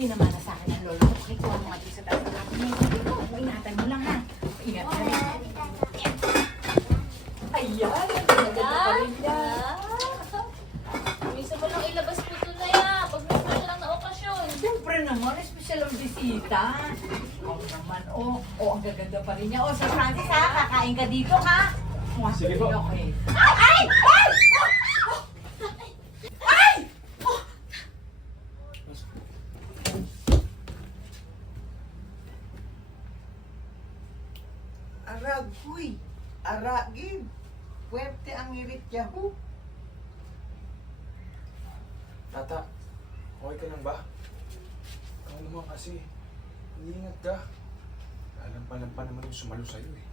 pinamana sa akin ng lolo ko. Pakikuha mo nga dito sa taas ng akin. Ingatan mo lang ha. Ingat ka rin. Ayan, ang ganda pa rin yan. Minsan mo lang ilabas po ito na yan. Pag may special na okasyon. Siyempre naman, espesyal ang bisita. Oo naman, ang gaganda pa rin niya. Sir Francis ha, kakain ka dito ha. Sige po. Okay. Ay! Ay! Ay! Aragoy, aragin. Puwerte ang irit yahu. Tata, okay ka lang ba? Ano naman kasi, iingat ka. Alam pa naman yung sumalo sa'yo eh.